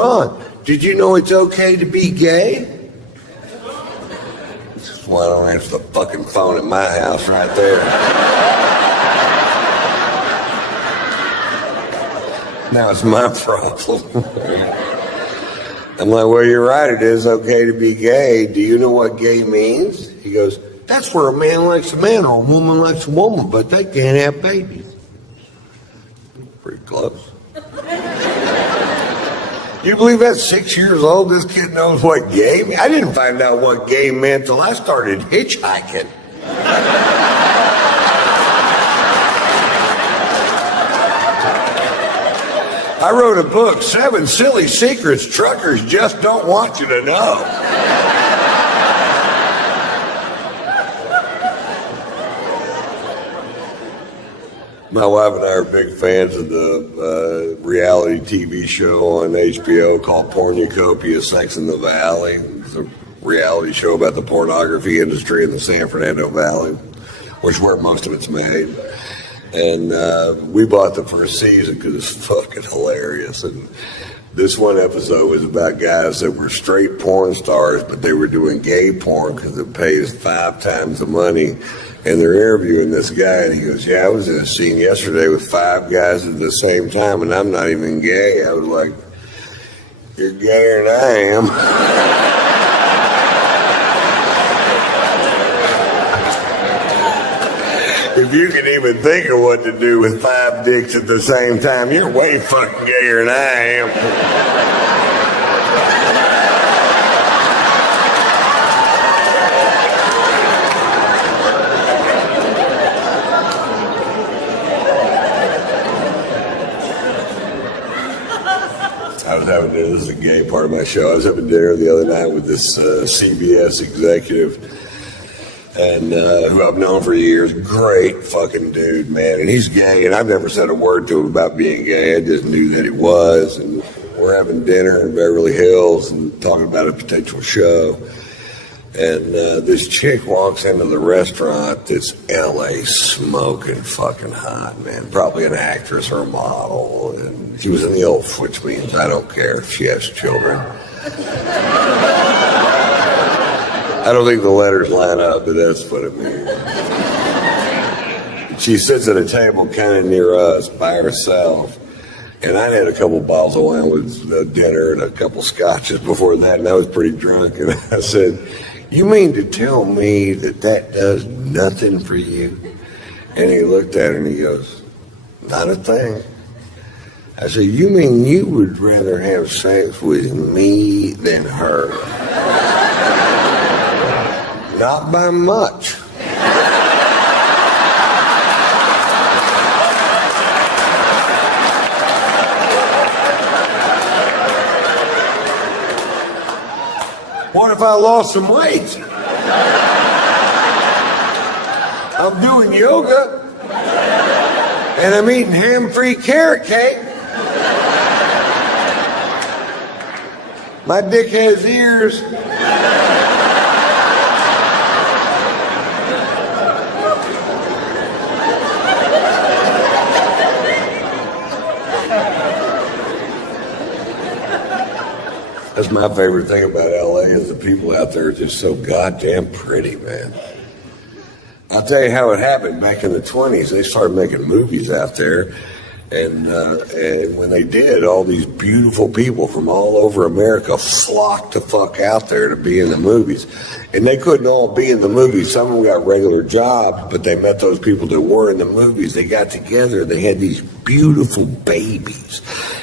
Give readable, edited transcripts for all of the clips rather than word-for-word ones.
Ron, did you know it's okay to be gay? That's why I don't answer the fucking phone at my house right there. Now it's my problem. I'm like, well, you're right, it is okay to be gay. Do you know what gay means? He goes, that's where a man likes a man or a woman likes a woman, but they can't have babies. Pretty close. You believe at 6 years old, this kid knows what gay means? I didn't find out what gay meant till I started hitchhiking. I wrote a book, 7 Silly Secrets Truckers Just Don't Want You to Know. My wife and I are big fans of the reality TV show on HBO called Pornucopia, Sex in the Valley. It's a reality show about the pornography industry in the San Fernando Valley, which is where most of it's made. And we bought the first season because it's fucking hilarious. And this one episode was about guys that were straight porn stars, but they were doing gay porn because it pays 5 times the money. And they're interviewing this guy, and he goes, yeah, I was in a scene yesterday with 5 guys at the same time, and I'm not even gay. I was like, you're gayer than I am. If you can even think of what to do with 5 dicks at the same time, you're way fucking gayer than I am. I was having dinner, this is a gay part of my show. I was having dinner the other night with this CBS executive, and who I've known for years. Great fucking dude, man. And he's gay, and I've never said a word to him about being gay. I just knew that he was. And we're having dinner in Beverly Hills and talking about a potential show. And this chick walks into the restaurant that's LA smoking fucking hot, man. Probably an actress or a model. And she was in the Oath, which means I don't care if she has children. I don't think the letters line up, but that's what it means. She sits at a table kind of near us by herself. And I had a couple bottles of wine with dinner and a couple scotches before that, and I was pretty drunk. And I said, you mean to tell me that does nothing for you? And he looked at her and he goes, not a thing. I said, you mean you would rather have sex with me than her? Not by much. What if I lost some weight? I'm doing yoga and I'm eating ham-free carrot cake. My dick has ears. That's my favorite thing about LA is the people out there are just so goddamn pretty, man. I'll tell you how it happened. Back in the 20s, they started making movies out there. And when they did, all these beautiful people from all over America flocked the fuck out there to be in the movies. And they couldn't all be in the movies. Some of them got regular jobs, but they met those people that were in the movies. They got together. They had these beautiful babies.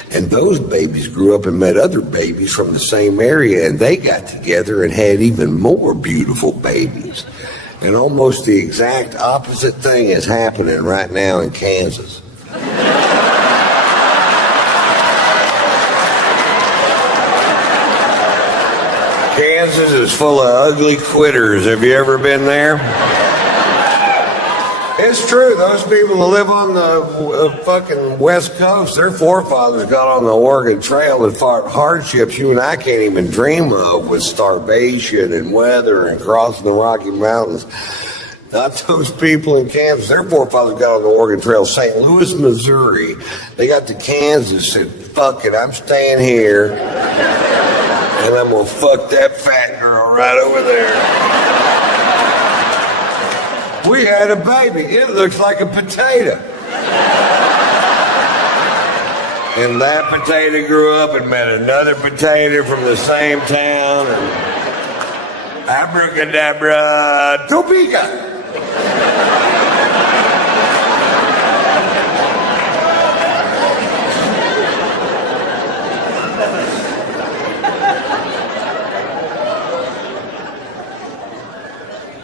And those babies grew up and met other babies from the same area. And they got together and had even more beautiful babies. And almost the exact opposite thing is happening right now in Kansas. Kansas is full of ugly quitters. Have you ever been there? It's true. Those people that live on the fucking West Coast, their forefathers got on the Oregon Trail and fought hardships you and I can't even dream of, with starvation and weather and crossing the Rocky Mountains. Not those people in Kansas. Their forefathers got on the Oregon Trail. St. Louis, Missouri. They got to Kansas and said, fuck it, I'm staying here. And I'm going to fuck that fat girl right over there. We had a baby. It looks like a potato. And that potato grew up and met another potato from the same town. And abracadabra, Topeka.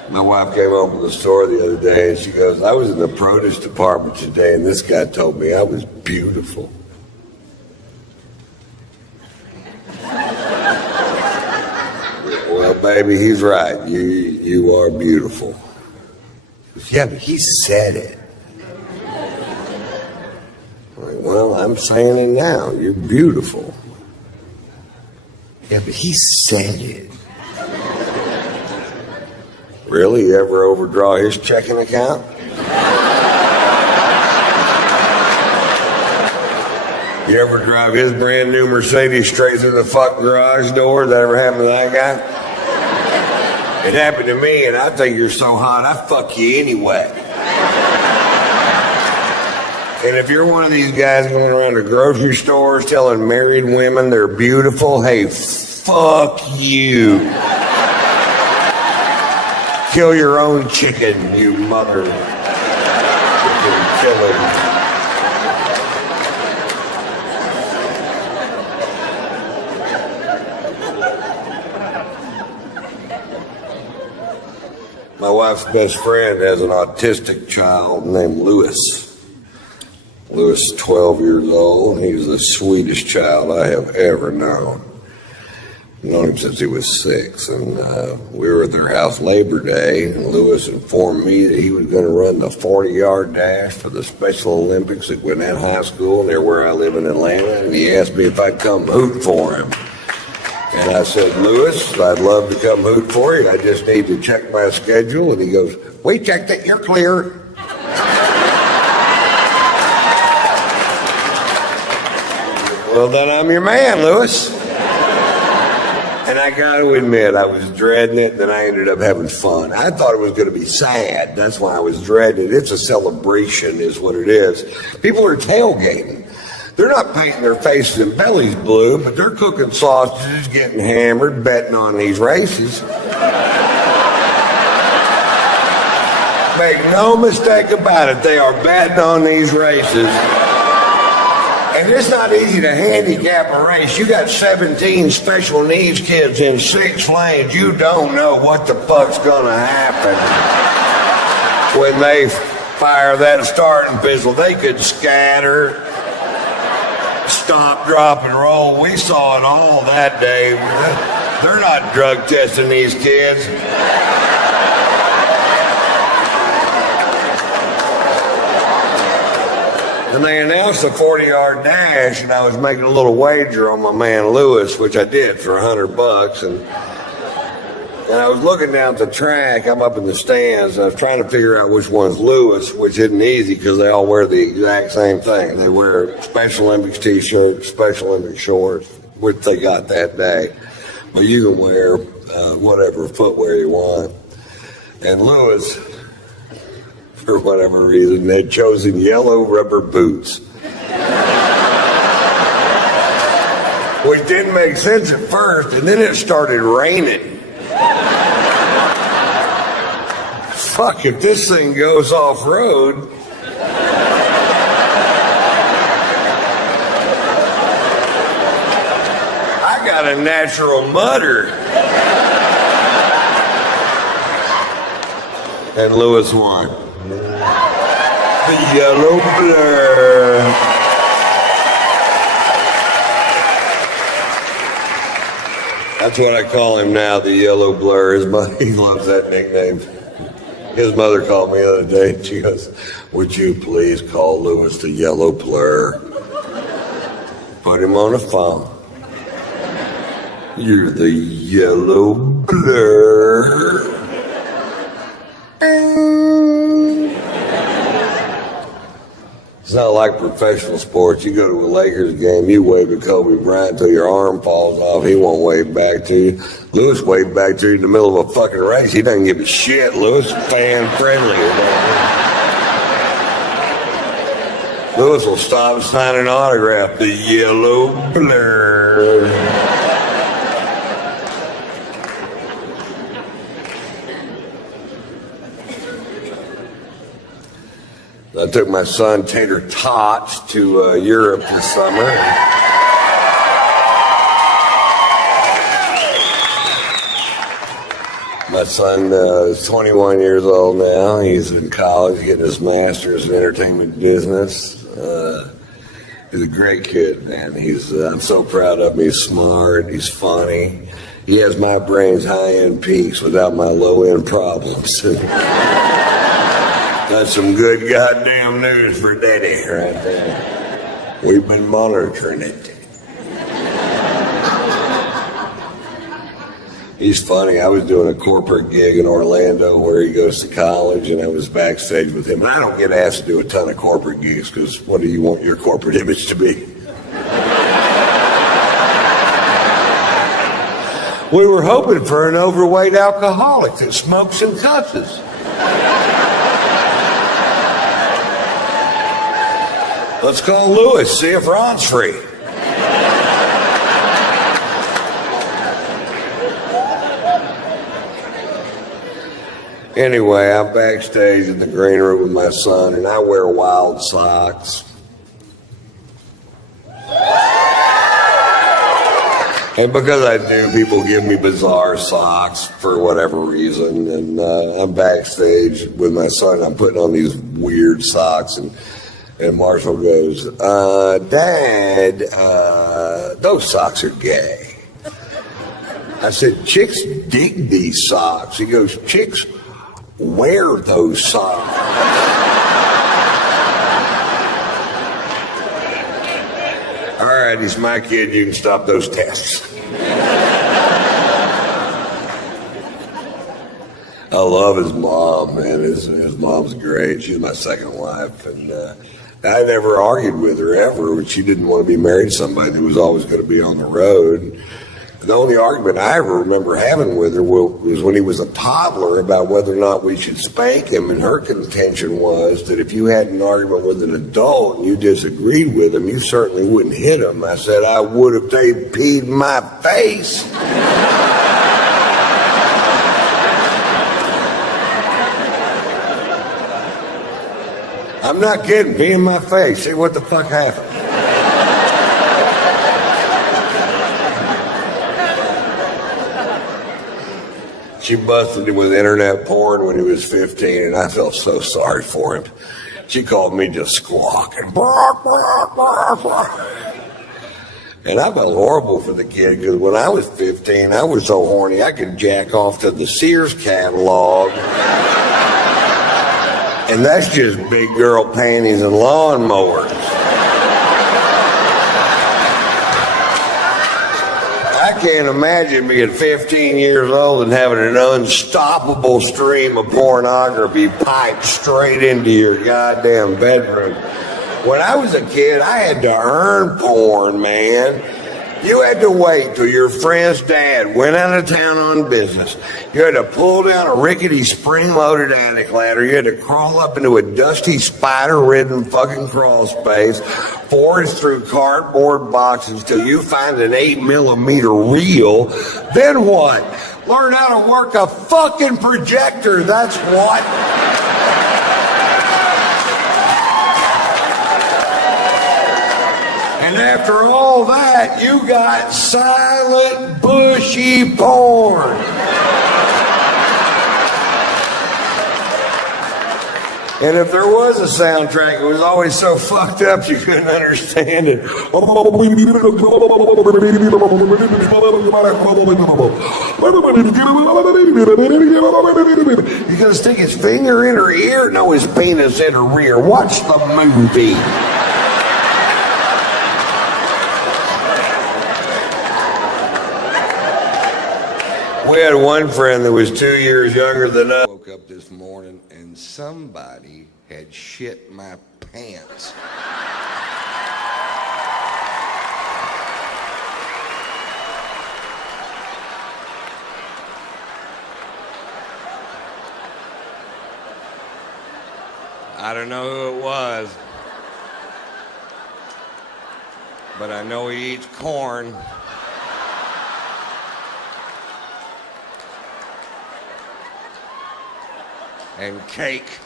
My wife came home from the store the other day and she goes, I was in the produce department today and this guy told me I was beautiful. Well, baby, he's right. You are beautiful. Yeah, but he said it. I'm like, well, I'm saying it now. You're beautiful. Yeah, but he said it. Really? You ever overdraw his checking account? You ever drive his brand new Mercedes straight through the fuck garage door? That ever happened to that guy? It happened to me, and I think you're so hot, I fuck you anyway. And if you're one of these guys going around to grocery stores telling married women they're beautiful, hey, fuck you. Kill your own chicken, you mother. Kill him. My wife's best friend has an autistic child named Lewis. Lewis is 12 years old. He's the sweetest child I have ever known. I've known him since he was 6, and we were at their house Labor Day, and Lewis informed me that he was going to run the 40-yard dash for the Special Olympics at Gwinnett High School near where I live in Atlanta, and he asked me if I'd come hoot for him. And I said, Lewis, I'd love to come hoot for you. I just need to check my schedule. And he goes, we checked it, you're clear. Well, then I'm your man, Lewis. And I got to admit, I was dreading it, then I ended up having fun. I thought it was going to be sad. That's why I was dreading it. It's a celebration is what it is. People are tailgating. They're not painting their faces and bellies blue, but they're cooking sausages, getting hammered, betting on these races. Make no mistake about it, they are betting on these races. And it's not easy to handicap a race. You got 17 special needs kids in 6 lanes. You don't know what the fuck's gonna happen when they fire that starting pistol. They could scatter, stop, drop, and roll. We saw it all that day. They're not drug testing these kids. And they announced the 40-yard dash, and I was making a little wager on my man Lewis, which I did for $100. And I was looking down at the track. I'm up in the stands. I was trying to figure out which one's Lewis, which isn't easy because they all wear the exact same thing. They wear Special Olympics t-shirts, Special Olympics shorts, which they got that day. But you can wear whatever footwear you want. And Lewis, for whatever reason, they'd chosen yellow rubber boots. Which didn't make sense at first, and then it started raining. Fuck, if this thing goes off-road, I got a natural mudder. And Lewis won. The yellow blur. That's what I call him now, the yellow blur. He loves that nickname. His mother called me the other day and she goes, would you please call Lewis the yellow blur? Put him on the phone. You're the yellow blur. like professional sports. You go to a Lakers game, you wave to Kobe Bryant until your arm falls off. He won't wave back to you. Lewis waved back to you in the middle of a fucking race. He doesn't give a shit. Lewis is fan friendly. Lewis will stop and sign an autograph. The yellow blur. I took my son Tater Tot to Europe this summer. My son is 21 years old now. He's in college, getting his master's in entertainment business. He's a great kid, man. I'm so proud of him. He's smart. He's funny. He has my brain's high-end peaks without my low-end problems. That's some good goddamn news for Daddy right there. We've been monitoring it. He's funny. I was doing a corporate gig in Orlando where he goes to college, and I was backstage with him. And I don't get asked to do a ton of corporate gigs because what do you want your corporate image to be? We were hoping for an overweight alcoholic that smokes and cusses. Let's call Lewis, see if Ron's free. Anyway, I'm backstage in the green room with my son, and I wear wild socks. And because I do, people give me bizarre socks for whatever reason. And I'm backstage with my son, and I'm putting on these weird socks, and Marshall goes, Dad, those socks are gay. I said, chicks dig these socks. He goes, chicks wear those socks. All right, he's my kid. You can stop those tests. I love his mom, man. His mom's great. She's my second wife, and I never argued with her ever. She didn't want to be married to somebody that was always going to be on the road. The only argument I ever remember having with her was when he was a toddler about whether or not we should spank him, and her contention was that if you had an argument with an adult and you disagreed with him, you certainly wouldn't hit him. I said, I would if they peed in my face. I'm not kidding. Pee in my face. See what the fuck happened. She busted him with internet porn when he was 15, and I felt so sorry for him. She called me just squawking. And I felt horrible for the kid, because when I was 15, I was so horny I could jack off to the Sears catalog. And that's just big girl panties and lawnmowers. I can't imagine being 15 years old and having an unstoppable stream of pornography piped straight into your goddamn bedroom. When I was a kid, I had to earn porn, man. You had to wait till your friend's dad went out of town on business. You had to pull down a rickety spring-loaded attic ladder. You had to crawl up into a dusty, spider-ridden fucking crawl space, forage through cardboard boxes till you find an 8mm reel. Then what? Learn how to work a fucking projector. That's what. And after all that, you got silent, bushy porn. And if there was a soundtrack, it was always so fucked up you couldn't understand it. He's gonna stick his finger in her ear? No, his penis in her rear. Watch the movie. We had one friend that was 2 years younger than us. Woke up this morning and somebody had shit my pants. I don't know who it was, but I know he eats corn. And cake.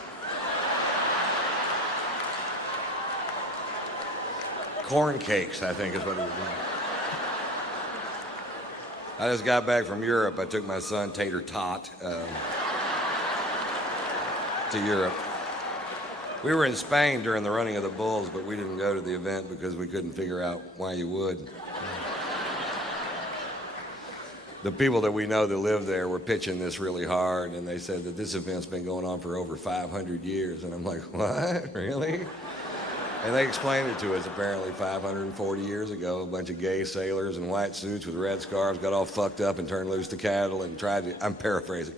Corn cakes, I think is what it was. I just got back from Europe. I took my son, Tater Tot, to Europe. We were in Spain during the running of the bulls, but we didn't go to the event because we couldn't figure out why you would. The people that we know that live there were pitching this really hard, and they said that this event's been going on for over 500 years. And I'm like, what? Really? And they explained it to us. Apparently 540 years ago, a bunch of gay sailors in white suits with red scarves got all fucked up and turned loose the cattle and tried to, I'm paraphrasing.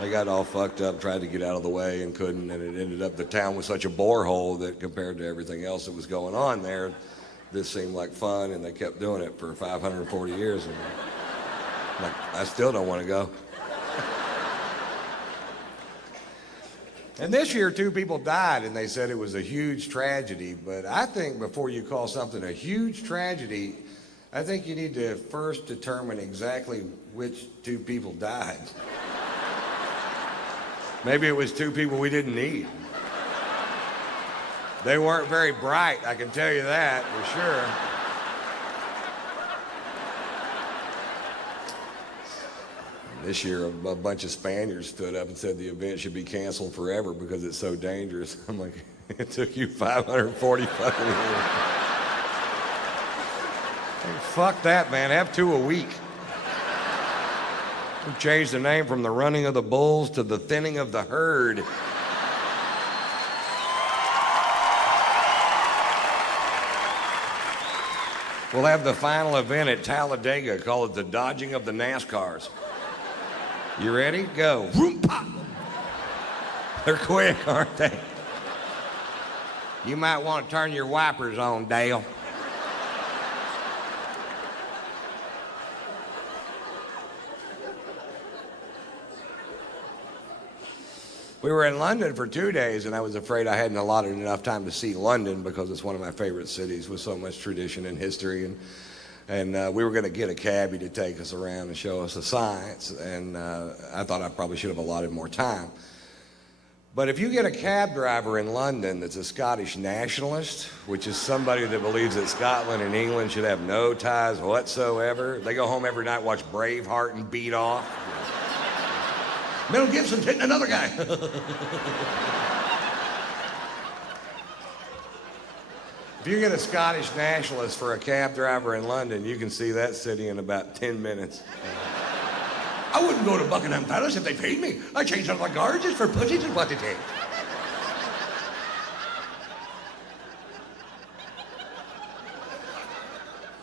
They got all fucked up, tried to get out of the way and couldn't, and it ended up, the town was such a borehole that compared to everything else that was going on there, this seemed like fun, and they kept doing it for 540 years. And like, I still don't want to go. And this year, 2 people died, and they said it was a huge tragedy. But I think before you call something a huge tragedy, I think you need to first determine exactly which 2 people died. Maybe it was 2 people we didn't need. They weren't very bright, I can tell you that for sure. This year, a bunch of Spaniards stood up and said the event should be canceled forever because it's so dangerous. I'm like, it took you 540 fucking years. Hey, fuck that, man. Have 2 a week. We changed the name from the running of the bulls to the thinning of the herd. We'll have the final event at Talladega, call it the dodging of the NASCARs. You ready? Go. Vroom, pop. They're quick, aren't they? You might want to turn your wipers on, Dale. We were in London for 2 days, and I was afraid I hadn't allotted enough time to see London because it's one of my favorite cities with so much tradition and history. And we were going to get a cabbie to take us around and show us the sights, and I thought I probably should have allotted more time. But if you get a cab driver in London that's a Scottish nationalist, which is somebody that believes that Scotland and England should have no ties whatsoever, they go home every night, watch Braveheart and beat off. Mel Gibson's hitting another guy. If you get a Scottish nationalist for a cab driver in London, you can see that city in about 10 minutes. I wouldn't go to Buckingham Palace if they paid me. I changed out my guards just for pussies and what to take.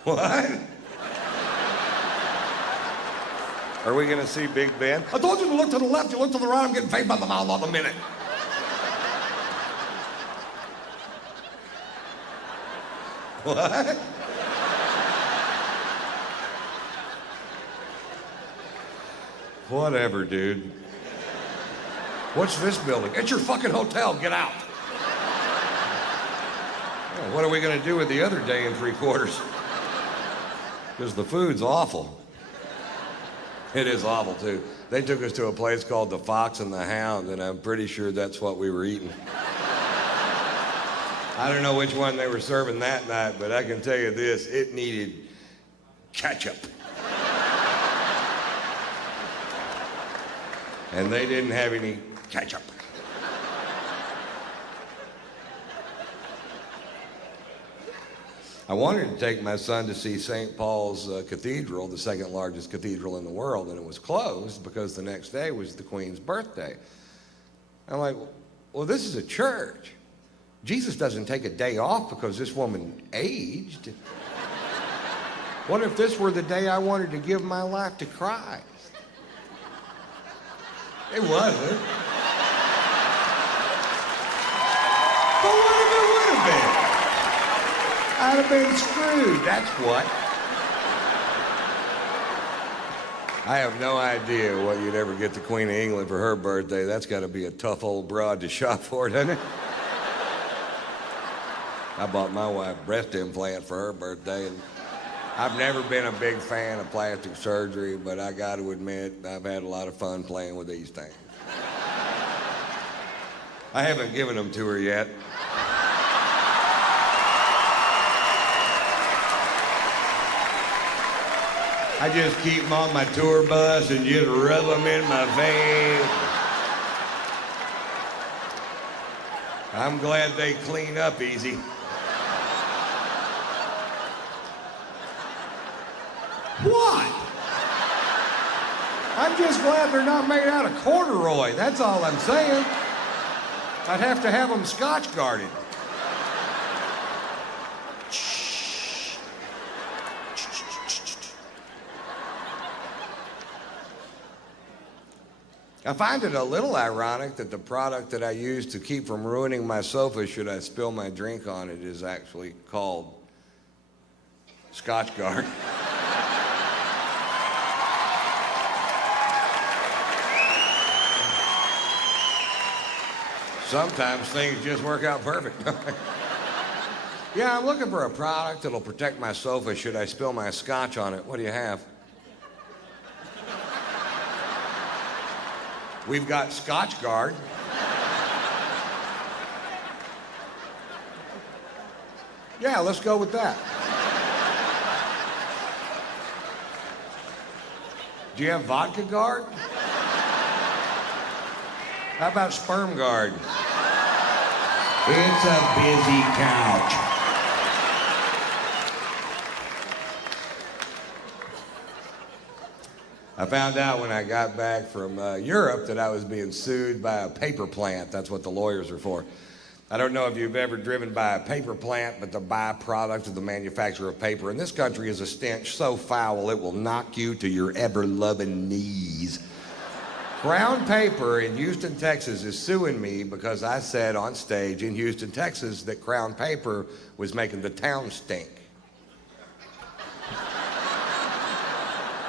What? Are we going to see Big Ben? I told you to look to the left, you look to the right, I'm getting paid by the mile on the minute. What? Whatever, dude. What's this building? It's your fucking hotel, get out. Well, what are we going to do with the other day and 3/4? Because the food's awful. It is awful, too. They took us to a place called the Fox and the Hound, and I'm pretty sure that's what we were eating. I don't know which one they were serving that night, but I can tell you this, it needed ketchup. And they didn't have any ketchup. I wanted to take my son to see St. Paul's Cathedral, the 2nd largest cathedral in the world, and it was closed because the next day was the Queen's birthday. I'm like, well, this is a church. Jesus doesn't take a day off because this woman aged. What if this were the day I wanted to give my life to Christ? It wasn't. But what if it would have been? I'd have been screwed, that's what. I have no idea what you'd ever get the Queen of England for her birthday. That's got to be a tough old broad to shop for, doesn't it? I bought my wife a breast implant for her birthday, and I've never been a big fan of plastic surgery, but I got to admit, I've had a lot of fun playing with these things. I haven't given them to her yet. I just keep them on my tour bus and just rub them in my face. I'm glad they clean up easy. What? I'm just glad they're not made out of corduroy. That's all I'm saying. I'd have to have them Scotch guarded. I find it a little ironic that the product that I use to keep from ruining my sofa should I spill my drink on it is actually called Scotch Guard. Sometimes things just work out perfect. Yeah, I'm looking for a product that'll protect my sofa should I spill my scotch on it. What do you have? We've got Scotch Guard. Yeah, let's go with that. Do you have Vodka Guard? How about Sperm Guard? It's a busy couch. I found out when I got back from Europe that I was being sued by a paper plant. That's what the lawyers are for. I don't know if you've ever driven by a paper plant, but the byproduct of the manufacture of paper in this country is a stench so foul it will knock you to your ever-loving knees. Crown Paper in Houston, Texas is suing me because I said on stage in Houston, Texas that Crown Paper was making the town stink.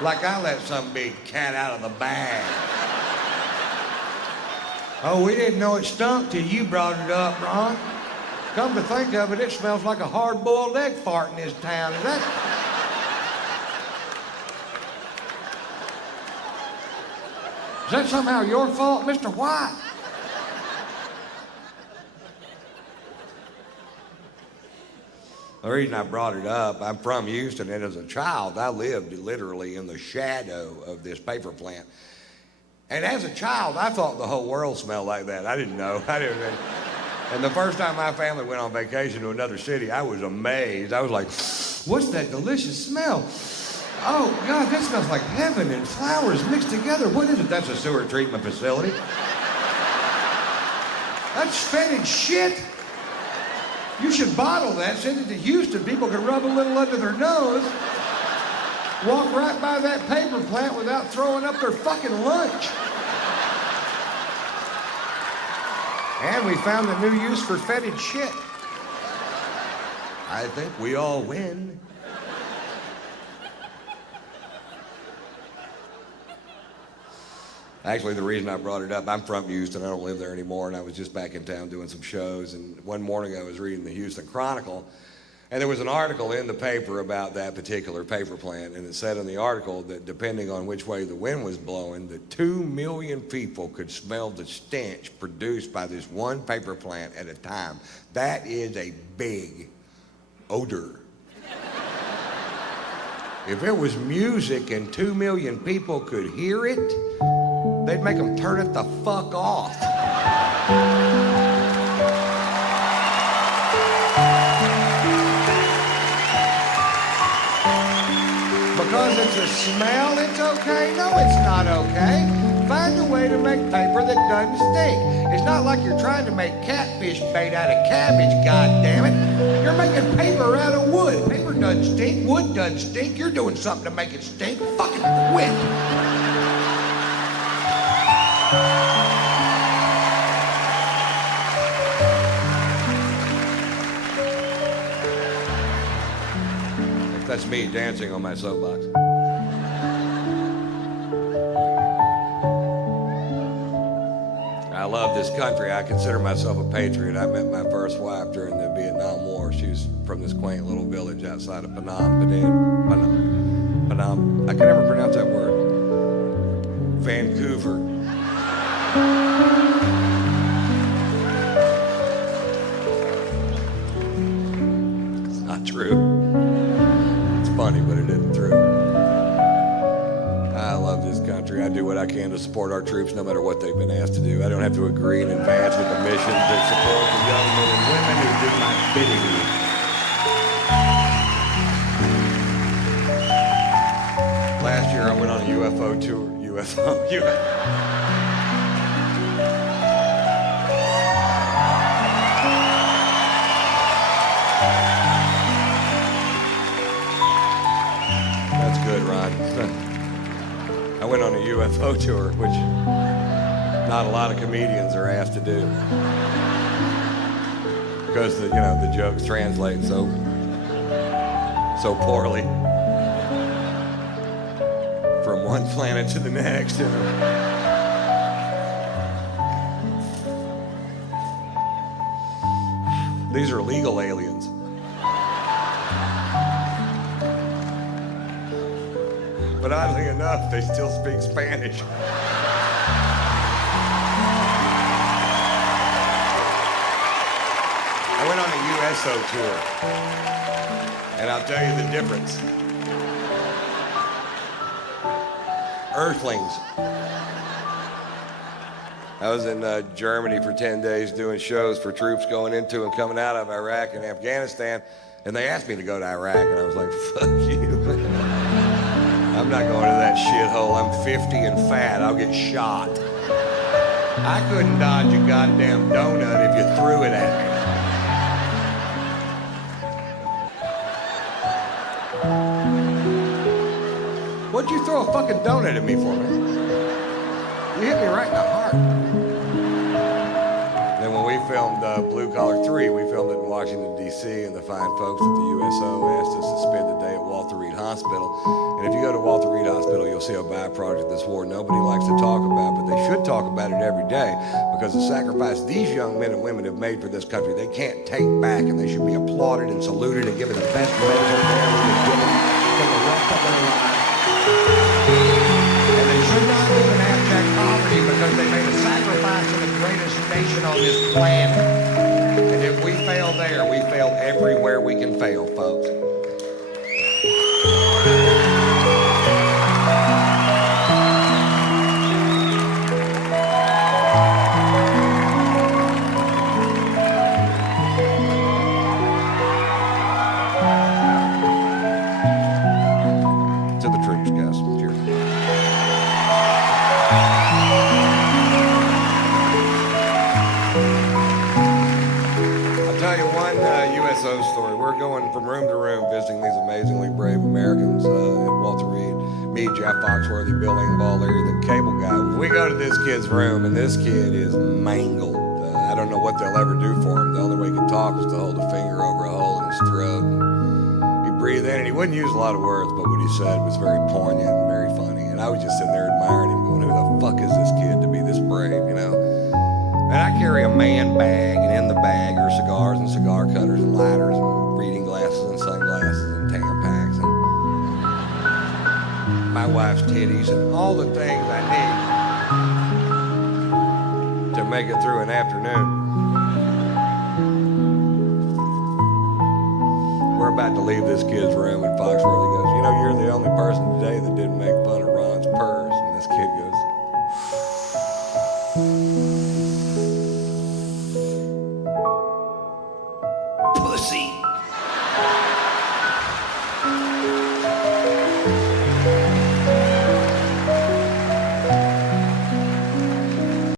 Like I let some big cat out of the bag. Oh, we didn't know it stunk till you brought it up, Ron. Come to think of it, it smells like a hard-boiled egg fart in this town. Is that somehow your fault, Mr. White? The reason I brought it up, I'm from Houston, and as a child, I lived literally in the shadow of this paper plant. And as a child, I thought the whole world smelled like that. I didn't know. And the first time my family went on vacation to another city, I was amazed. I was like, what's that delicious smell? Oh, God, that smells like heaven and flowers mixed together. What is it? That's a sewer treatment facility. That's fetid shit. You should bottle that, send it to Houston. People can rub a little under their nose, walk right by that paper plant without throwing up their fucking lunch. And we found a new use for fetid shit. I think we all win. Actually, the reason I brought it up, I'm from Houston, I don't live there anymore, and I was just back in town doing some shows, and one morning I was reading the Houston Chronicle, and there was an article in the paper about that particular paper plant, and it said in the article that depending on which way the wind was blowing, that 2 million people could smell the stench produced by this one paper plant at a time. That is a big odor. If it was music and 2 million people could hear it, they'd make them turn it the fuck off. Because it's a smell, it's okay? No, it's not okay. Find a way to make paper that doesn't stink. It's not like you're trying to make catfish bait out of cabbage, goddammit. You're making paper out of wood. Paper doesn't stink, wood doesn't stink. You're doing something to make it stink. Fucking quit. That's me dancing on my soapbox. I love this country. I consider myself a patriot. I met my first wife during the Vietnam War. She was from this quaint little village outside of Penam. I can never pronounce that word. Vancouver. It's not true. Funny, but it isn't true. I love this country. I do what I can to support our troops no matter what they've been asked to do. I don't have to agree in advance with the mission to support the young men and women who do my bidding. Last year I went on a UFO tour. Good, Ron. I went on a UFO tour, which not a lot of comedians are asked to do, because the jokes translate so poorly from one planet to the next. These are legal aliens. But oddly enough, they still speak Spanish. I went on a USO tour, and I'll tell you the difference. Earthlings. I was in Germany for 10 days doing shows for troops going into and coming out of Iraq and Afghanistan, and they asked me to go to Iraq, and I was like, fuck you. I'm not going to that shithole. I'm 50 and fat. I'll get shot. I couldn't dodge a goddamn donut if you threw it at me. What'd you throw a fucking donut at me for, man? You hit me right in the heart. Then when we filmed Blue Collar 3, we filmed it in Washington, D.C., and the fine folks at the USO asked us to spend the day at Walter Reed Hospital. And if you go to Walter Reed Hospital, you'll see a byproduct of this war nobody likes to talk about, but they should talk about it every day, because the sacrifice these young men and women have made for this country, they can't take back, and they should be applauded and saluted and given the best medical care we can give them for the rest of their lives. And they should not live in abject poverty because they made a sacrifice to the greatest nation on this planet. And if we fail there, we fail everywhere we can fail, folks. To the troops, guys. Cheers. I'll tell you one USO story. We're going from room to room visiting these amazingly brave Americans at Walter Reed. Me, Jeff Foxworthy, Bill Engvall, Larry the Cable Guy. We go to this kid's room, and this kid is mangled. I don't know what they'll ever do for him. The only way he can talk is to hold a finger over a hole in his throat. He'd breathe in, and he wouldn't use a lot of words, but what he said was very poignant and very funny. And I was just sitting there admiring him, going, who the fuck is this kid to be this brave, you know? And I carry a man bag, and in the bag are cigars and cigar cutters and lighters and reading glasses and sunglasses and Tampons and my wife's titties and all the things I need to make it through an afternoon. We're about to leave this kid's room, and Foxworthy goes, you know, you're the only person today that didn't make